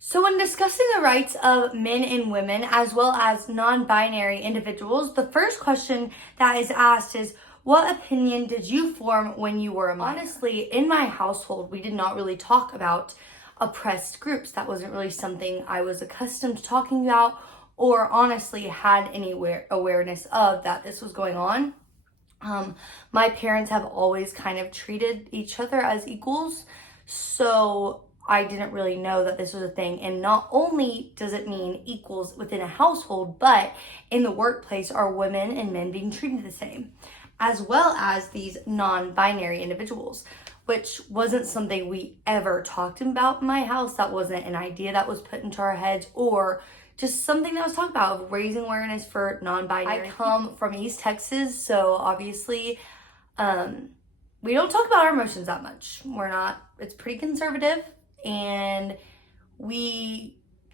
So when discussing the rights of men and women, as well as non-binary individuals, the first question that is asked is, what opinion did you form when you were a minor? Honestly, in my household, we did not really talk about oppressed groups. That wasn't really something I was accustomed to talking about, or honestly had any awareness of that this was going on. My parents have always kind of treated each other as equals, so I didn't really know that this was a thing. And not only does it mean equals within a household, but in the workplace, are women and men being treated the same, as well as these non-binary individuals, which wasn't something we ever talked about in my house. That wasn't an idea that was put into our heads, or just something that was talked about, of raising awareness for non-binary. I come from East Texas, so obviously we don't talk about our emotions that much. It's pretty conservative, and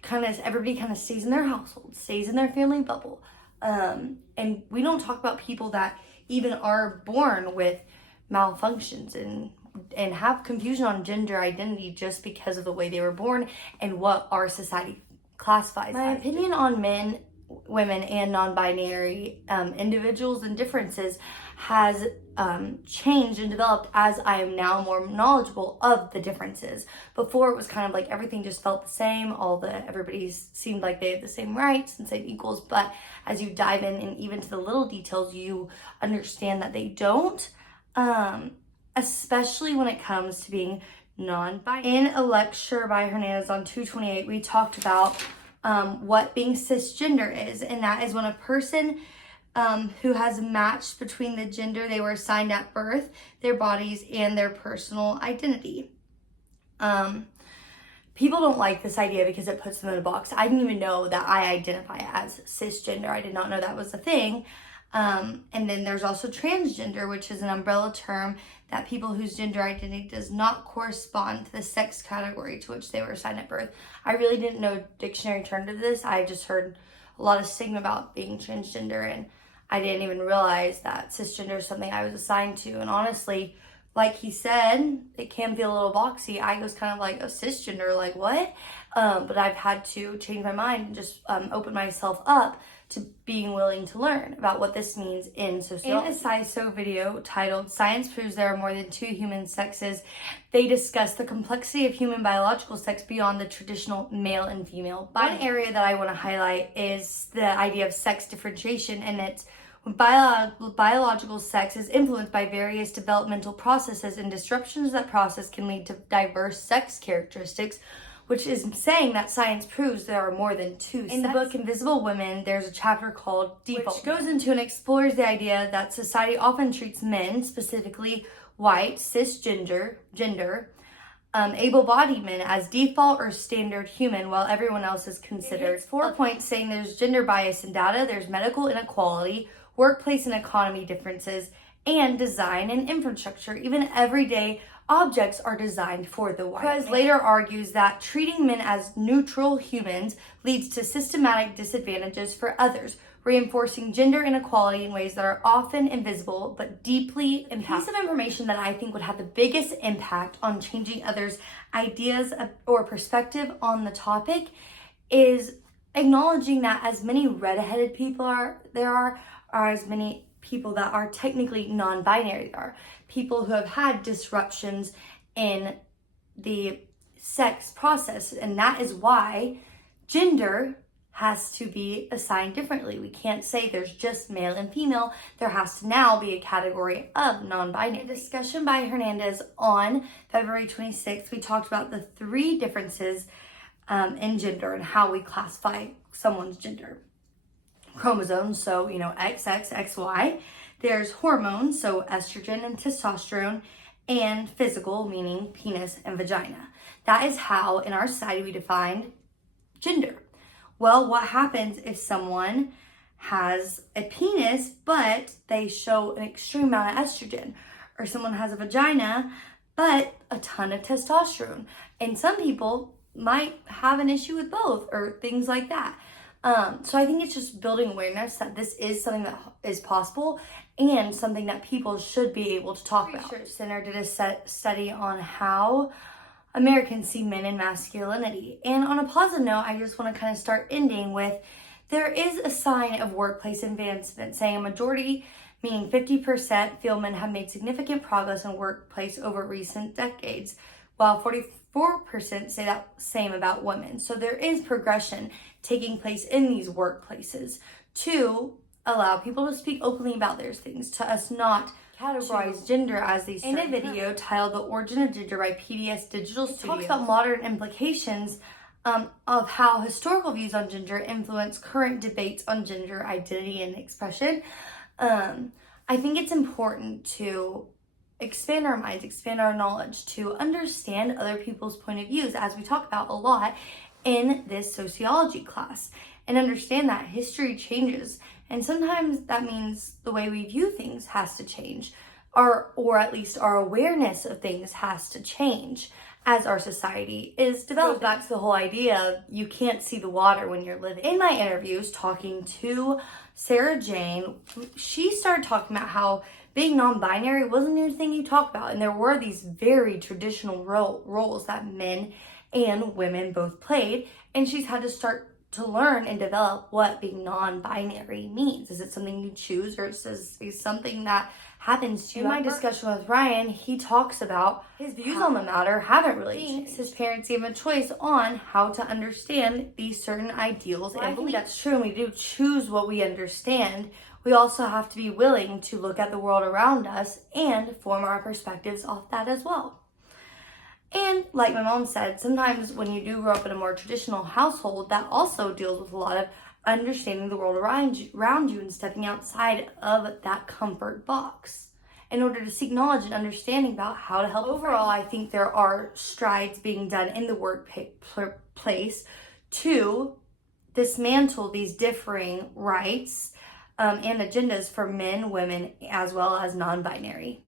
everybody kind of stays in their household, stays in their family bubble. And we don't talk about people that even are born with malfunctions and have confusion on gender identity just because of the way they were born and what our society classifies. My opinion on men, women, and non-binary individuals and differences has changed and developed as I am now more knowledgeable of the differences. Before, it was kind of like everything just felt the same. Everybody seemed like they had the same rights and same equals. But as you dive in and even to the little details, you understand that they don't. Especially when it comes to being non-binary. In a lecture by Hernandez on 228, we talked about what being cisgender is, and that is when a person who has matched between the gender they were assigned at birth, their bodies, and their personal identity. People don't like this idea because it puts them in a box. I didn't even know that I identify as cisgender. I did not know that was a thing. And then there's also transgender, which is an umbrella term that people whose gender identity does not correspond to the sex category to which they were assigned at birth. I really didn't know dictionary term to this. I just heard a lot of stigma about being transgender, and I didn't even realize that cisgender is something I was assigned to. And honestly, like he said, it can feel a little boxy. I was kind of like, a cisgender, like what? But I've had to change my mind and just open myself up to being willing to learn about what this means in sociology. In a SciSo video titled "Science Proves There Are More Than Two Human Sexes," they discuss the complexity of human biological sex beyond the traditional male and female binary. One area that I want to highlight is the idea of sex differentiation, and it's when biological sex is influenced by various developmental processes, and disruptions of that process can lead to diverse sex characteristics, which is saying that science proves there are more than two sexes. In the book Invisible Women, there's a chapter called Default, which goes into and explores the idea that society often treats men, specifically white, cisgender, able-bodied men, as default or standard human, while everyone else is considered. It's 4 points saying there's gender bias in data, there's medical inequality, workplace and economy differences, and design and infrastructure. Even everyday objects are designed for the white. Perez later argues that treating men as neutral humans leads to systematic disadvantages for others, reinforcing gender inequality in ways that are often invisible but deeply impactful. A piece of information that I think would have the biggest impact on changing others' ideas or perspective on the topic is acknowledging that as many red-headed people are as many people that are technically non-binary are. People who have had disruptions in the sex process, and that is why gender has to be assigned differently. We can't say there's just male and female. There has to now be a category of non-binary. In a discussion by Hernandez on February 26th, we talked about the 3 differences in gender and how we classify someone's gender. Chromosomes, so XX, XY. There's hormones, so estrogen and testosterone, and physical, meaning penis and vagina. That is how in our society we define gender. Well, what happens if someone has a penis but they show an extreme amount of estrogen, or someone has a vagina but a ton of testosterone? And some people might have an issue with both, or things like that. So I think it's just building awareness that this is something that is possible and something that people should be able to talk about. Research Center did a study on how Americans see men and masculinity. And on a positive note, I just want to kind of start ending with there is a sign of workplace advancement, saying a majority, meaning 50%, feel men have made significant progress in workplace over recent decades, while 44% say that same about women. So there is progression taking place in these workplaces to allow people to speak openly about their things, to us not categorize gender as these. In a video titled The Origin of Gender by PBS Digital Studios, talks about modern implications of how historical views on gender influence current debates on gender identity and expression. I think it's important to expand our minds, expand our knowledge, to understand other people's point of views, as we talk about a lot in this sociology class, and understand that history changes. And sometimes that means the way we view things has to change, or at least our awareness of things has to change as our society is developing. Back to the whole idea of you can't see the water when you're living. In my interviews talking to Sarah Jane, she started talking about how being non-binary wasn't a new thing you talk about, and there were these very traditional roles that men and women both played, and she's had to start to learn and develop what being non-binary means. Is it something you choose, or is it something that happens to you? In my discussion with Ryan, he talks about his views on the matter haven't really changed. His parents gave him a choice on how to understand these certain ideals. Well, and I think that's true, and we do choose what we understand. We also have to be willing to look at the world around us and form our perspectives off that as well. And like my mom said, sometimes when you do grow up in a more traditional household, that also deals with a lot of understanding the world around you and stepping outside of that comfort box in order to seek knowledge and understanding about how to help. Overall, I think there are strides being done in the workplace to dismantle these differing rights and agendas for men, women, as well as non-binary.